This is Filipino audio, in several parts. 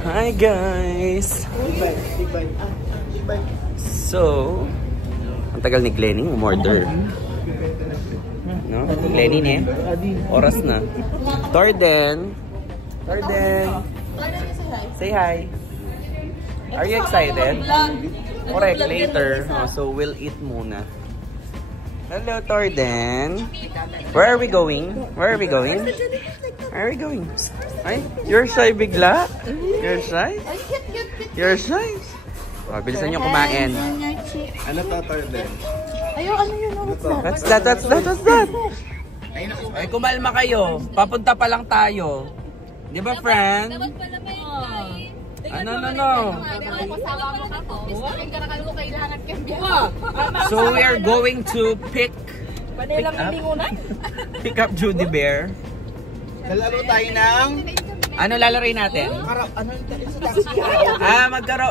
Hi guys! So, ang tagal ni Glenny umorder. No? Glenny ne? Oras na. Torden! Say hi! Are you excited? Correct, later. So, we'll eat muna. Hello, Torden! Where are we going? Where are we going? Ay, you're shy bigla? You're shy? You're shy? Oh, bilisan nyo kumain. Ano to, Torden? Ayaw, ano yun? What's that? Ay, kumalma kayo. Papunta pa lang tayo. Di ba, friend? No. So, we are going to pick up Judy Bear. Lalaro tayo ng... Ano lalaroin natin? Ano yung sa taxi?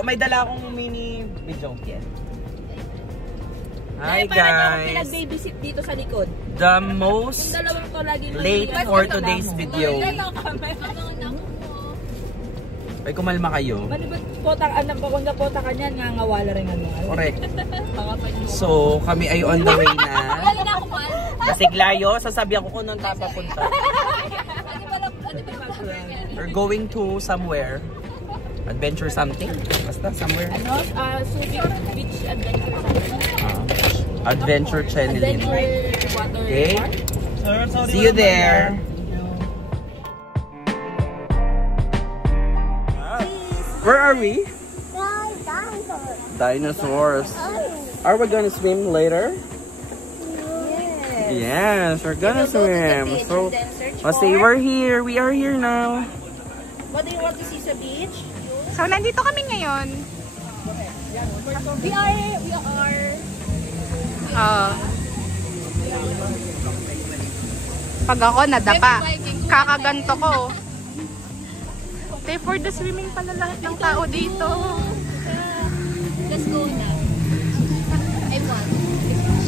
May dala akong mini video. Hi guys! Pinag-babysit dito sa likod. The most late for today's video. Ay, kumalma kayo. Potang anak ko kung napota ka niyan, ngangawala rin ano. Correct. So, kami ay on the way na. Kasi Glayo, sasabihan ko kung nung papunta. We're going to somewhere. Adventure something. Basta somewhere. Subic Beach Adventure. Adventure channeling. Water. Okay? See you there. Where are we? Dinosaurs. Are we gonna swim later? Yes, we're gonna swim. So, say we're here. We are here now. What do you want to see sa beach? So, nandito kami ngayon. We are... Pag ako nadapa, kakaganto ko. Okay, for the swimming pala lahat ng tao dito. Let's go na. I want.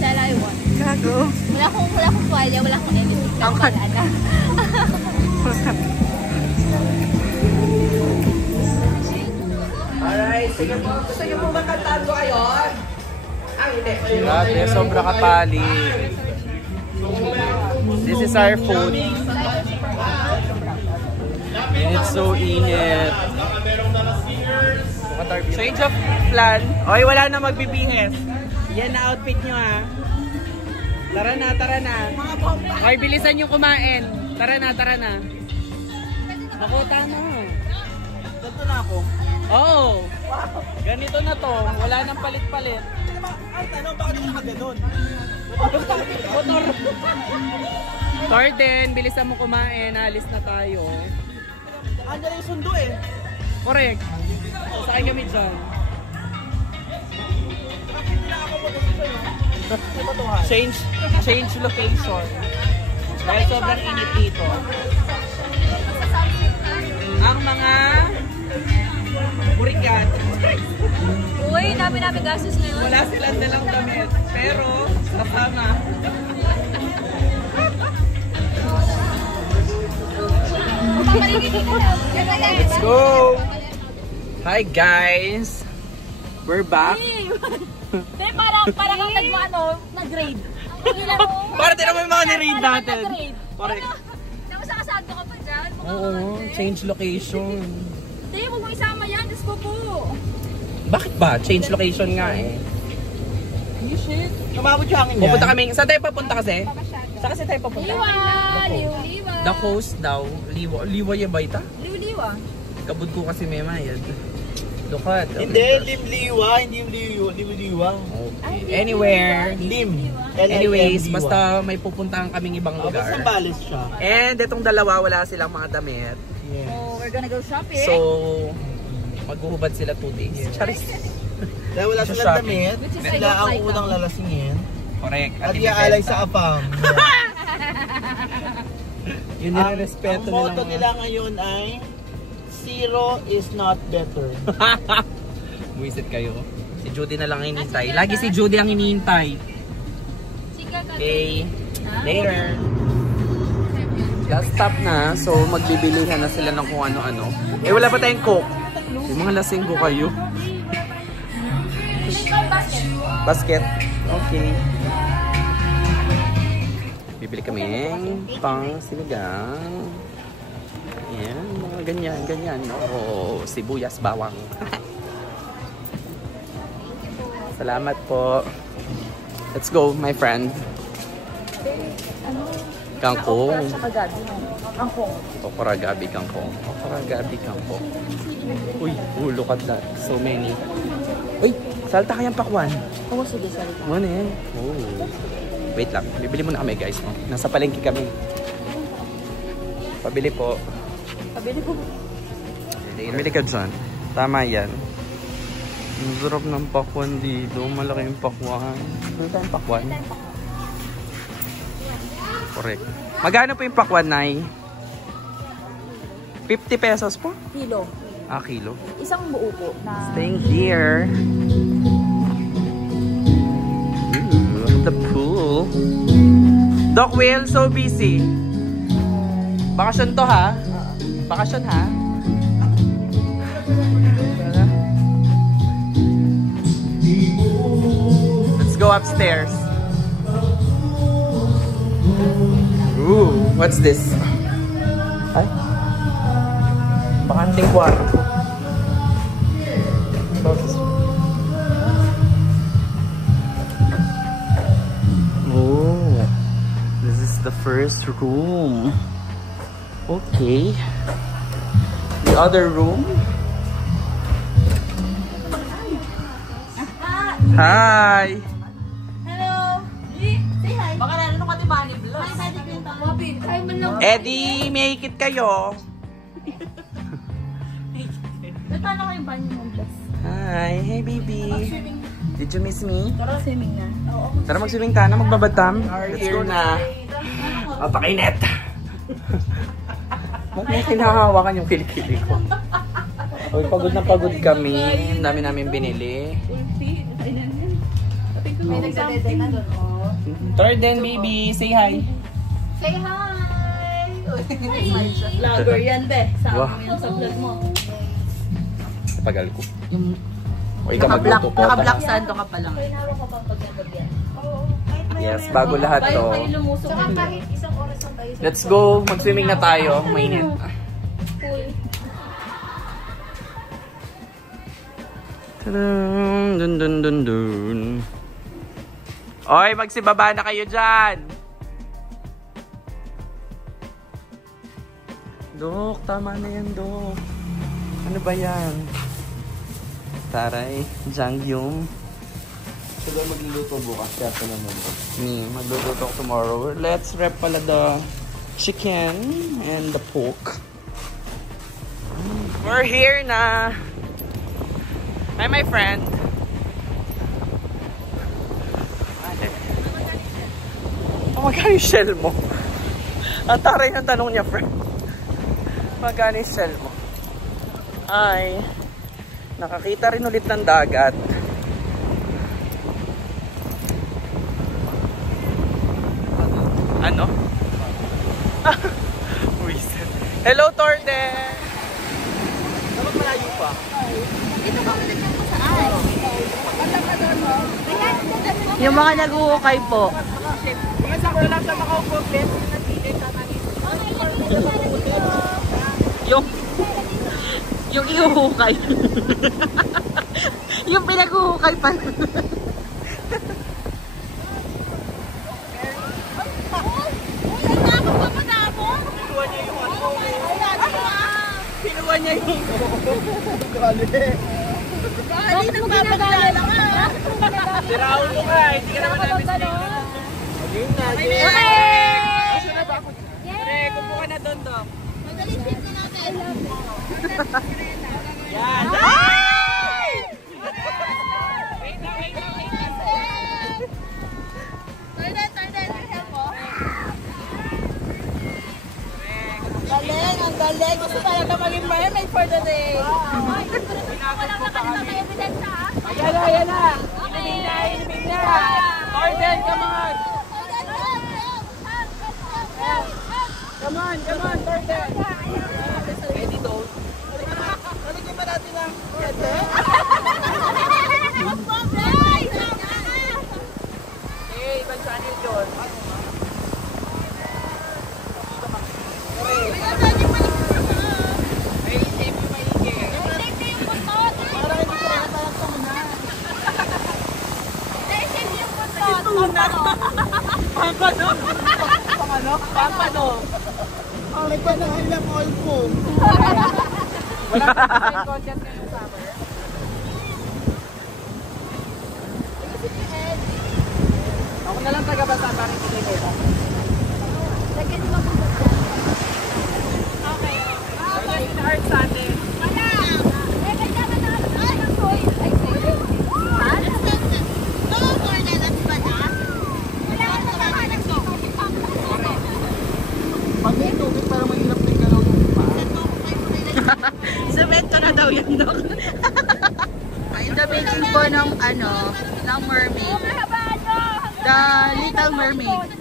Shall I want? Gago. Wala akong tuwalya, wala akong anything. Wala na. Alright, sige po. Gusto niyo po ba kantaan ko ngayon? Hindi. Grabe, sobra katali. This is our food. And it's so init. Change of plan. Okay, wala na magbibihis. Yan na outfit nyo ha. Tara na. Okay, bilisan nyo kumain. Tara na. Makuta mo. Ganito na ako. Oo. Ganito na to. Wala nang palit-palit. Ay, tanong, bakit yung nakaganon? Motor. Torden, bilisan mo kumain. Alis na tayo. Andiyan yung sundo eh. Correct. Saan kami dyan? Change location. Dahil sobrang init dito. Ang mga burikat. Uy, dami gastos ngayon. Wala silang dalang damit. Pero, kasama. Let's go! Hi guys! We're back. Parang ang nag-grade. Para din naman mga ni-raid natin. Correct. Namasakasado ka pa dyan. Oo, change location. Hindi, huwag mo isama yan. Diyos ko po. Bakit ba? Change location nga eh. You shit. Kumabot yung hangin yan. Pupunta kami. Saan tayo papunta kasi? Saan kasi tayo papunta? Liwa. The coast daw. Liwa yung baita? Liwa. Kabud ko kasi may mayad. Dukat. Hindi, limliwa. Hindi liwa. Okay. Anywhere. Lim. Anyways, basta may pupuntahan kaming ibang lugar. Basta balis siya. And itong dalawa, wala silang mga damit. Yes. So, we're gonna go shopping. So, maghuhubad sila 2 days. Charis. Dahil wala silang damit, sila ang unang lalasingin. Correct. At iaalay sa apam. Yun yung respeto nila. Ang motto nila ngayon ay zero is not better. Buisit kayo. Si Judy na lang hinihintay. Lagi si Judy ang hinihintay. Okay. Later. Last stop na. So, magbibilihan na sila ng kung ano-ano. Eh, wala pa tayong Coke. Yung mga lasing ko kayo. Basket. Okay. Bibili kami pang sinigang. Ayan, mga ganyan. Oh, sibuyas, bawang. Salamat po. Let's go, my friend. Kangkong. Okoragabi kangkong. Uy, look at that. So many. Uy, salta kayang pakwan. Oo, sige, salita. Ano yan? Oh. Wait lang. Bibili muna kami, guys. Oh. Nasa palengke kami. Pabili po. Pabili ka dyan. Tama yan. Ang sarap ng pakwan dito. Malaki yung pakwan. Ano tayong pakwan? Correct. Magkano po yung pakwan, Nay? 50 pesos po? Kilo. Kilo. Isang buo po na... Staying here. Ooh, the pool. Doc Will, so busy. Bakasyon to ha? Bakasyon ha? Let's go upstairs. Ooh, what's this? Ay? Bakanting kwarto. Oh, this is the first room. Okay. The other room. Hi. Hello! Say hi! Baka nanonood ka ni Manny Vlogs. Hi, man lang. Eddie, may hikit kayo. Paano kayong banyo mo, Vlogs? Hi, hey baby. Did you miss me? Tara, swimming na. Tara mag-swimming tayo na, magbabatam. Let's go na. Mapakainit. Ba't may hinahawakan yung kilikili ko? Uy, pagod na pagod kami. Ang dami namin binili. May nagdadede na doon, oh. Third then, baby. Say hi. Say hi! Vlogger yan, be. Sama mo yan sa vlog mo. Tagal ko. O, ikaw magluto po. Naka-black sando ka pa lang. Yes, bago lahat to. Saka kahit isang oras lang tayo. Let's go. Mag-swimming na tayo. Mainit. Tadam, dun dun dun dun. Oy, magsibaba na kayo dyan. Dok, tama na yan, Dok. Ano ba yan? Taray, Jangyum. Siguro magluluto bukas. Kaya pa naman. Magluluto ako tomorrow. Let's wrap pala the chicken and the pork. We're here na. Hi, my friend. Oh, magkano yung shell mo? Ang taray ng tanong niya, friend. Magkano yung shell mo? Hi. Nakakita rin ulit ng dagat. Ano? Hello, Torden! Dapat malayo pa. Dito ba ulit yung saan? Yung mga nag-uukay po. Yung iuhukay. Yung pinag-uhukay pa. Pinuha niya yung... Kali, nagpapaglalala ka. Siraon mo ka, hindi ka naman namin sinignan. Okay! Gusto na ba ako? Pre, kupo ka na doon, Dok. Magaling din ko natin. Yan! Ay! Wait na. Turn. Help mo. Ang galing. Gusto talaga maging mermaid for the day. Walang nakalima may evidence, ha? Ayan na. Inibig na. Torden, come on. Come on, Torden. Ready, don't. natin ang pwede. Eh, ibang channel yun. May isip yung maigi. Para hindi ko na parang tuna. Pampano? Pampano? Ang nagpanahin lang all po. Wala ka content ngayong summer? Ako na lang taga-basa para hindi kita. Okay. Art sa atin. Pag may tubig, parang mahirap na yung galaw ng pa. Semento na daw yan, Dok. In the making po ng mermaid. The Little Mermaid.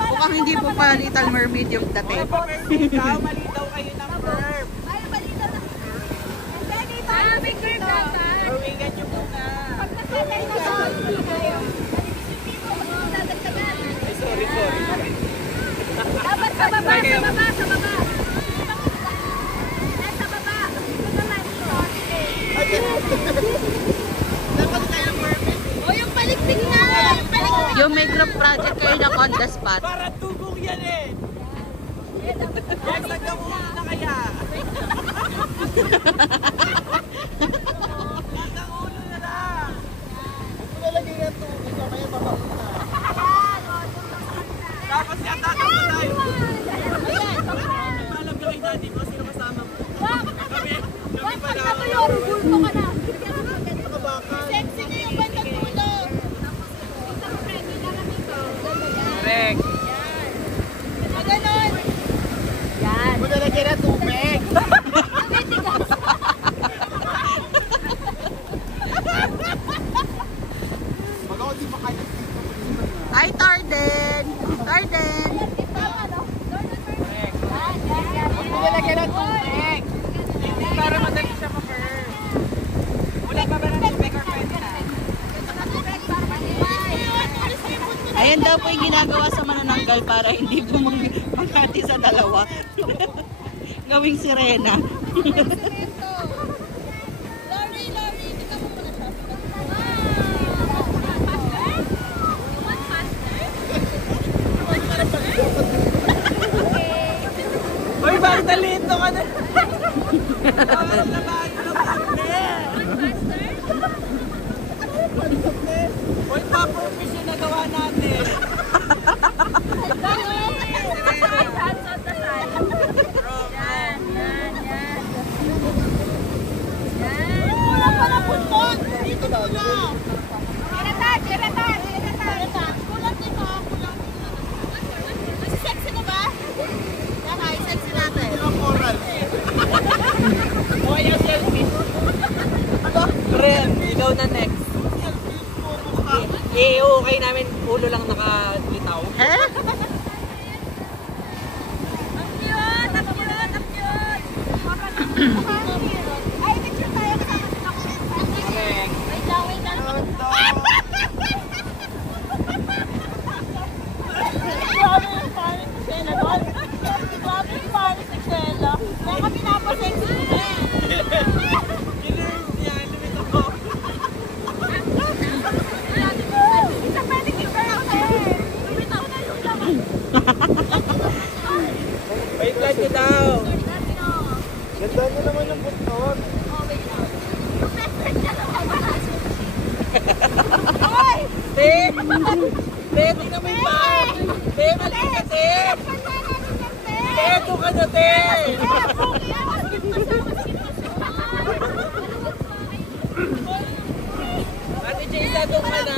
Mukhang hindi po pa Little Mermaid yung dati. Ikaw, malitaw kayo ng verb. Orwingan nyo muna. Sorry. Dapat sa baba. Nasa baba. Ito naman. Dapat kayo ng mermaid. O, yung palikpik na. Yung may group project kayo na on the spot. Para tubong yan eh. Huwag nagkamulo na kaya. Nagkamulo na lang. Kung lalagay ng tubig, kaya mapapunta. Tapos yata ka pa tayo. Alam ka kay daddy mo, sino kasama mo? Kami pala. Bulto ka na. Nakabakan. Sexy na yung bandang tulog. Correct. Maganon. Yan. Kung lalagay ng tubig. Pag ako di makaya dito. Ay, Tarden! Tarden! Kung lalagay ng tubig. Hindi para madali siya ma-curve. Wala pa ba ng tubig or pwede na? Ayan daw po yung ginagawa sa manananggal para hindi po manghati sa dalawa. Gawing sirena. Uy, bakit nalito ka na? Parang nabago ng pagbe. Uy, proper fish yung nagawa natin. Dito daw. Sexy na ba? Yan, sexy natin. Hindi ang coral. Okay, yung selfie. Ren, ikaw na next. Eh, okay namin. Ulo lang nakalitaw. Eh? Ang cute! Ay, picture tayo kasama din ako. Correct. Wait lang. Grabe yung funny si Shella doon. Grabe yung funny si Shella. Baka pinapasexy mo na eh. Killers niya, limit ako. Isa pwede kipera ako eh. Lumitaw na yung laman. Wait lang ko daw. Ganda niyo naman yung buntot. Yung best friend niya naman. Hoy! Te! Te, tingnan mo yung paa. Te, mali ka, te! Te, ito ka na, te! Ate Jaysa, ito ka na.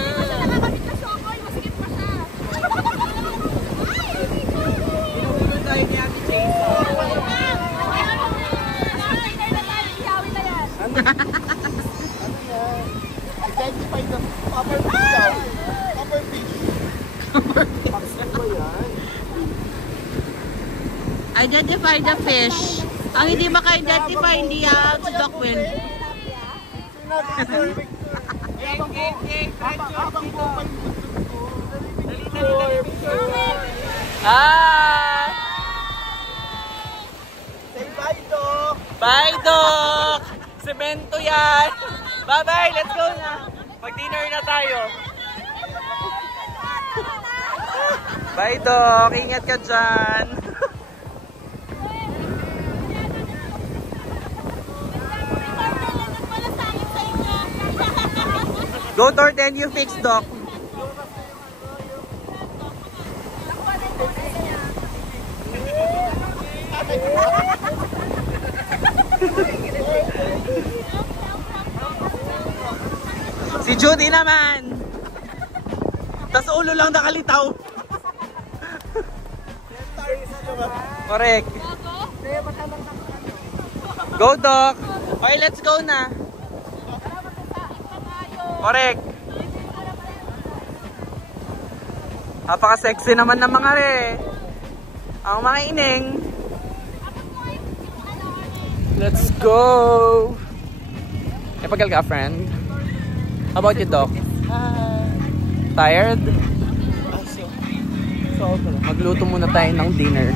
Pinulong tayo ni Ate Jaysa. Identify the upper fish daw. Upper fish. Paksin ba yan? Identify the fish. Ang hindi maka-identify, hindi si Doc Will. Hi! Say bye, Doc! Bye, Doc! Semento yan! Bye-bye! Let's go na! Mag-dinner na tayo. Bye, Doc! Ingat ka dyan! Go, Tor, then you fix, Doc. Si Judy naman. Tas ulo lang nakalitaw. Correct. Go, Doc. Okay, let's go na. Correct. Napaka-sexy naman ng mga re. Ang mga ining. Let's go. Ipagal ka, friend. How about you, Doc? Tired? So, Magluto muna tayo ng dinner.